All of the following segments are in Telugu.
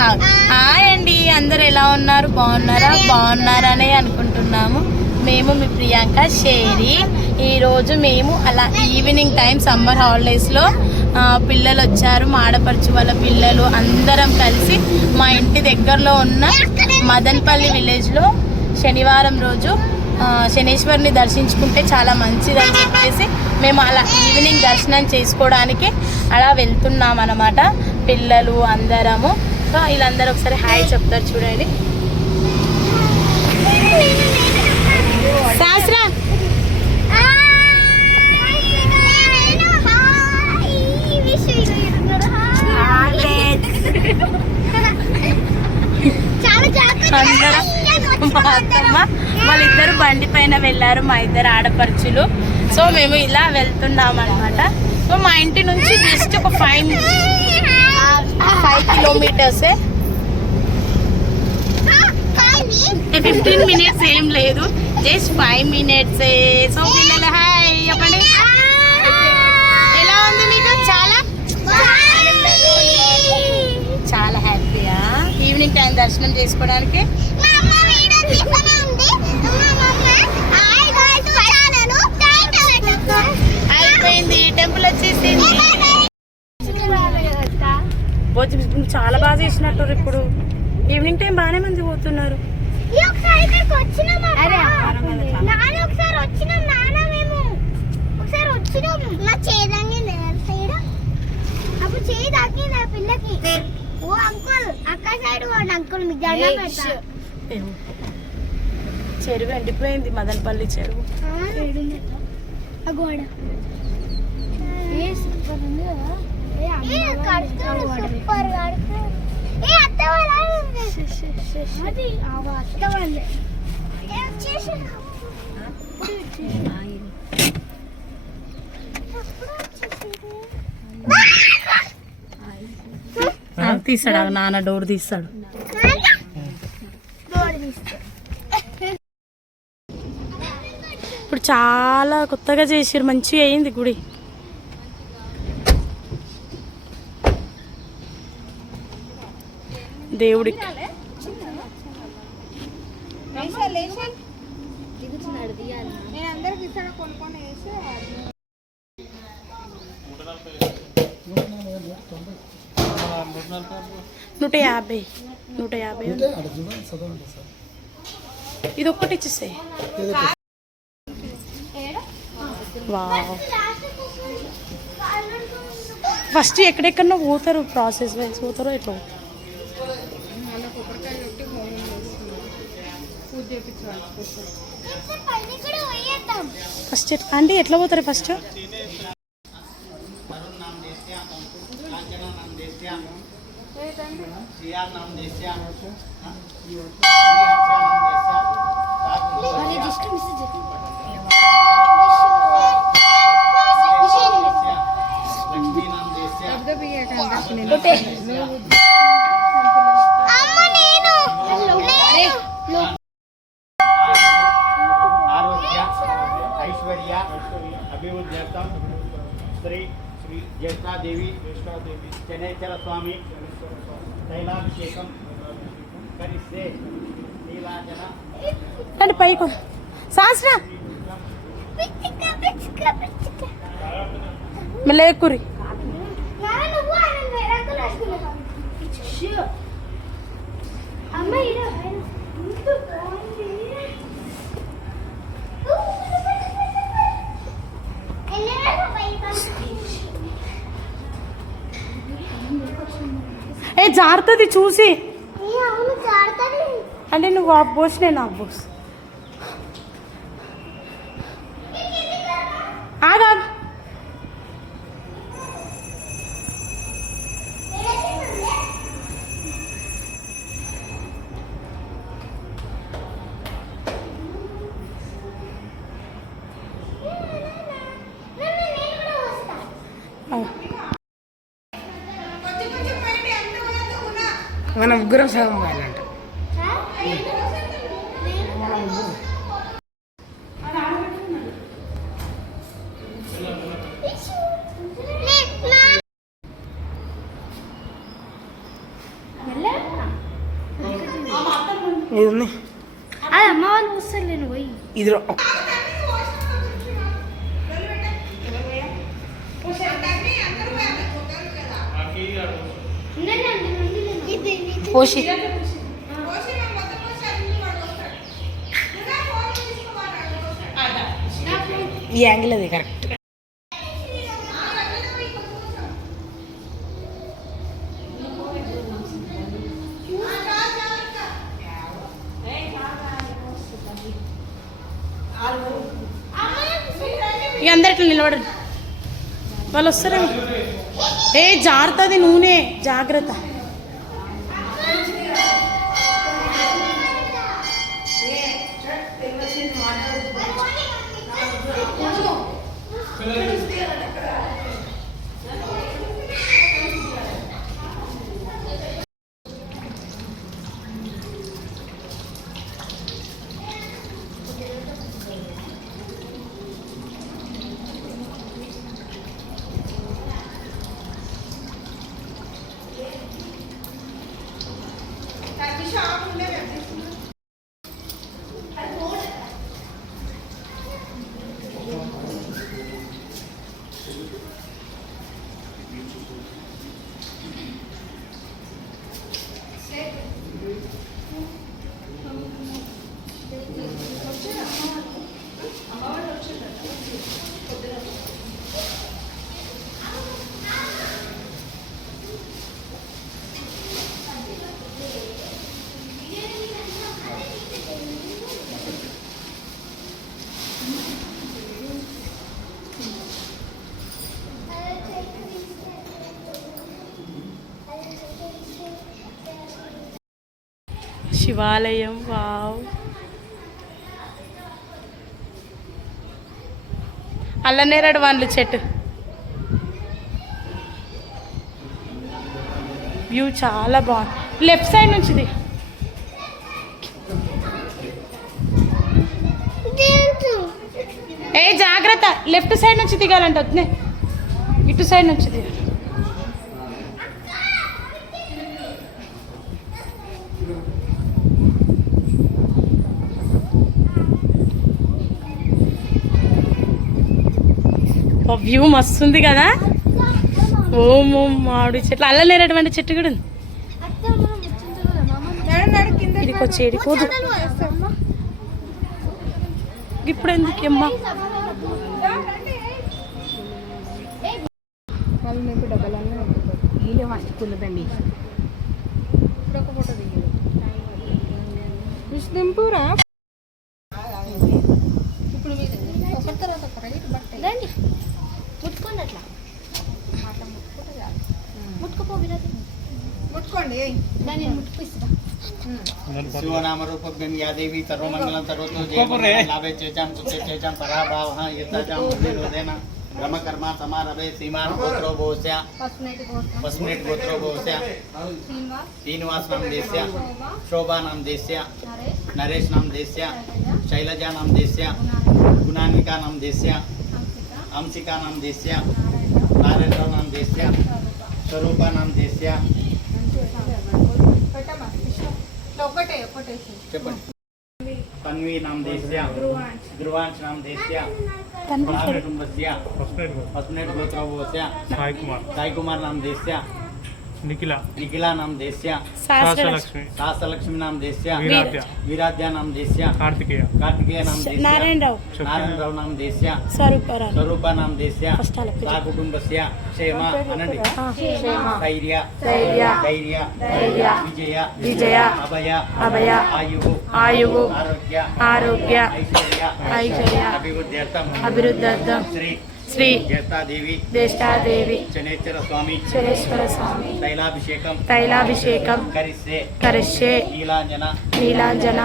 అండి అందరు ఎలా ఉన్నారు? బాగున్నారనే అనుకుంటున్నాము. మేము మీ ప్రియాంక షేరి. ఈరోజు మేము అలా ఈవినింగ్ టైం సమ్మర్ హాలిడేస్లో పిల్లలు వచ్చారు, మా ఆడపడుచు వాళ్ళ పిల్లలు అందరం కలిసి మా ఇంటి దగ్గరలో ఉన్న మదన్పల్లి విలేజ్లో శనివారం రోజు శనేశ్వరిని దర్శించుకుంటే చాలా మంచిదని చెప్పేసి మేము అలా ఈవినింగ్ దర్శనం చేసుకోవడానికి అలా వెళ్తున్నాం అన్నమాట, పిల్లలు అందరము. సో వీళ్ళందరూ ఒకసారి హాయ్ చెప్తారు చూడండి. శాస్త్రా అందరం మా అత్తమ్మ వాళ్ళిద్దరు బండి పైన వెళ్ళారు, మా ఇద్దరు ఆడపడుచులు. సో మేము ఇలా వెళ్తున్నాం అనమాట. సో మా ఇంటి నుంచి జస్ట్ ఒక 5 కిలోమీటర్సే, 15 మినిట్స్ ఏం లేదు, జస్ట్ 5 మినిట్సే. సో పిల్లలు హాయ్ చెప్పండి. ఎలా ఉంది మీకు? చాలా హ్యాపీయా ఈవినింగ్ టైం దర్శనం చేసుకోవడానికి? అయిపోయింది, టెంపుల్ వచ్చేసింది. చాలా బాగా చేసినట్టు. ఇప్పుడు ఈవినింగ్ టైం బాగానే మంది పోతున్నారు. చెరువు ఎండిపోయింది, మదనపల్లి చెరువు. తీస్తాడు నాన్న, డోర్ తీస్తాడు. ఇప్పుడు చాలా కొత్తగా చేసారు, మంచిగా అయింది గుడి. దేవుడికి నూట యాభై ఇది ఒక్కటి ఇచ్చేస్తాయి. వావ్, ఫస్ట్ ఎక్కడెక్కడో పోతారు, ప్రాసెస్ వైజ్ పోతారో ఎట్లా ఫస్ట్ అంటే ఎట్లా పోతారు? ఫస్ట్ అభివృద్ధ్యర్థం శ్రీ జ్యేష్ఠాదేవి శనేశ్వర స్వామి తైలాభిషేకం కరిస్తే నీలాజన అంటే పైకి శాస్త్ర మెల్లెక్కురి. ఏ జారుతుంది చూసి, అంటే నువ్వు ఆఫ్ బోస్, నేను ఆఫ్ బోస్. ఆగా మన ముగ్గురం సగం కావాలంట. వెళ్ళ ఇది ఉంది అది అమ్మ వాళ్ళు వస్తారు నేను పోయి ఇది పోసి ఈ యాంగిల్ అది కరెక్ట్. ఇక అందరు ఇట్లా నిలబడరు, వాళ్ళు వస్తారేమో. ఏ జారుతుంది నూనె, జాగ్రత్త. శివాలయం, వావ్. అల్లనేరేడు వండ్లు చెట్టు వ్యూ చాలా బాగుంది. Left side నుంచిది. ఏ జాగ్రత్త, లెఫ్ట్ సైడ్ నుంచి దిగాలంట, వద్దే ఇటు సైడ్ నుంచి దిగాలి. వ్యూ మస్తుంది కదా. ఓమో మామిడి చెట్లు, అల్లనేరేటువంటి చెట్టు కూడా ఉంది. ఇడికి వచ్చి ఏడికోదు ఇప్పుడు ఎందుకమ్మా. విష్ణుపూరా ముట్టుకోండి, అట్లా ముట్టుకోపో విరాజు, ముట్టుకోండి దాన్ని ముట్టుపిస్తా. शिवनाम रूपज्ञं या देवी सर्वमंगलं सर्वतो जय लाभे चेचां सुखे चेचां पराभावः यताचां विरोधेन ब्रह्मकर्मा समारभे सीमान गोत्रो भोस्या पस्मेट गोत्रो भोस्या श्रीनिवास नाम देस्या शोभा नाम देस्या नरेश नाम देस्या शैलजा नाम देस्या गुणान्विका नाम देस्या अंशिका नाम देस्या नारायणराव नाम देस्या स्वरूपा नाम देस्या तन्वी नाम देस्या ध्रुवांश नाम देस्या कुटुंबस्य पस्मेट गोत्रवस्य साई कुमार नाम देस्या निखिला नाम देस्या सहस्रलक्ष्मी नाम देस्या वीराध्या नाम देस्या कार्तिकेय नाम देस्या नारायणराव नाम देस्या स्वरूपा नाम देस्या सा कुटुंबस्य क्षेम अनंడి धैर्य विजय अभय आयु आरोग्य ऐश्वर्य अभिवृद्ध्यर्थम श्री ज्येष्ठादेवी शनेश्वर स्वामी तैलाभिषेकं करिष्ये नीलांजन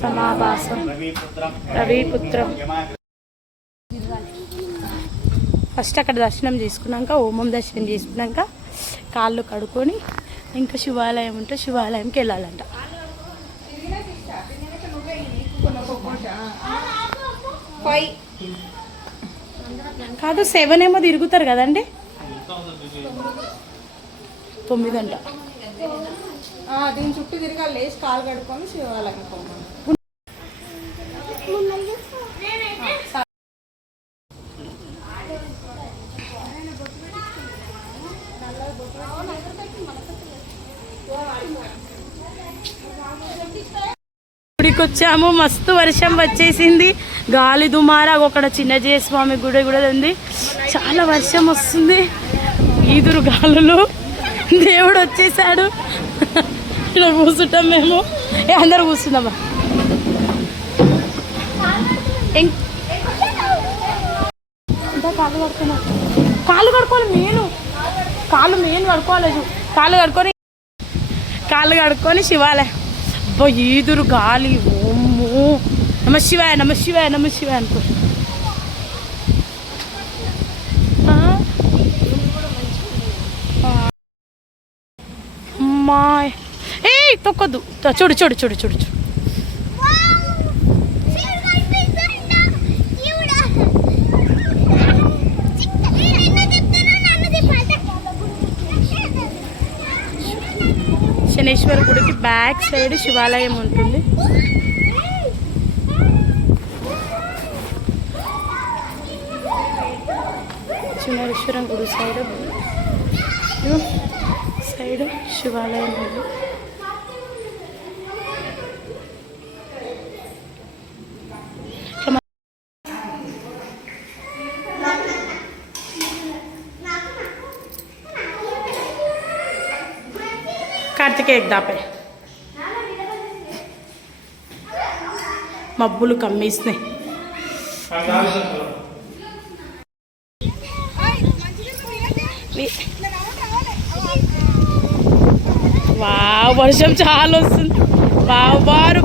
समाभासं रविपुत्रं ఫస్ట్ అక్కడ దర్శనం చేసుకున్నాక, హోమం దర్శనం చేసుకున్నాక కాళ్ళు కడుక్కొని ఇంకా శివాలయం ఉంటే శివాలయంకి వెళ్ళాలంట. కాదు 7 ఏమో తిరుగుతారు కదండి, 9 గంట. దీని చుట్టూ తిరగాలి, లేచి కాలు కడుక్కొని శివాలయం పోమని. గుడికి వచ్చాము, మస్తు వర్షం వచ్చేసింది, గాలి దుమారా. అక్కడ చిన్నజయ స్వామి గుడి కూడా ఉంది, చాలా వర్షం వస్తుంది, ఈదురు గాలులు. దేవుడు వచ్చేసాడు. ఇలా కూర్చుంటాం మేము, అందరూ కూర్చుందామా. ఇంకా కాళ్ళు కడుక్కున్నా, కాళ్ళు కడుక్కోవాలి, మెయిన్ కడుక్కోవాలి. కాళ్ళు కడుక్కొని శివాలయం. అబ్బా ఈదురు గాలి, ఓమ్మో, నమ శివాయ అనుకో. అమ్మా ఏ తొక్కొద్దు, చూడు. శనేశ్వర గుడికి బ్యాక్ సైడ్ శివాలయం ఉంటుంది. శనేశ్వరం గుడి సైడ్ శివాలయం ఉంది. కార్తికేయ దాపే మబ్బులు కమ్మేసినాయి. వావ్ వర్షం చాలా వస్తుంది. వావ్ బారు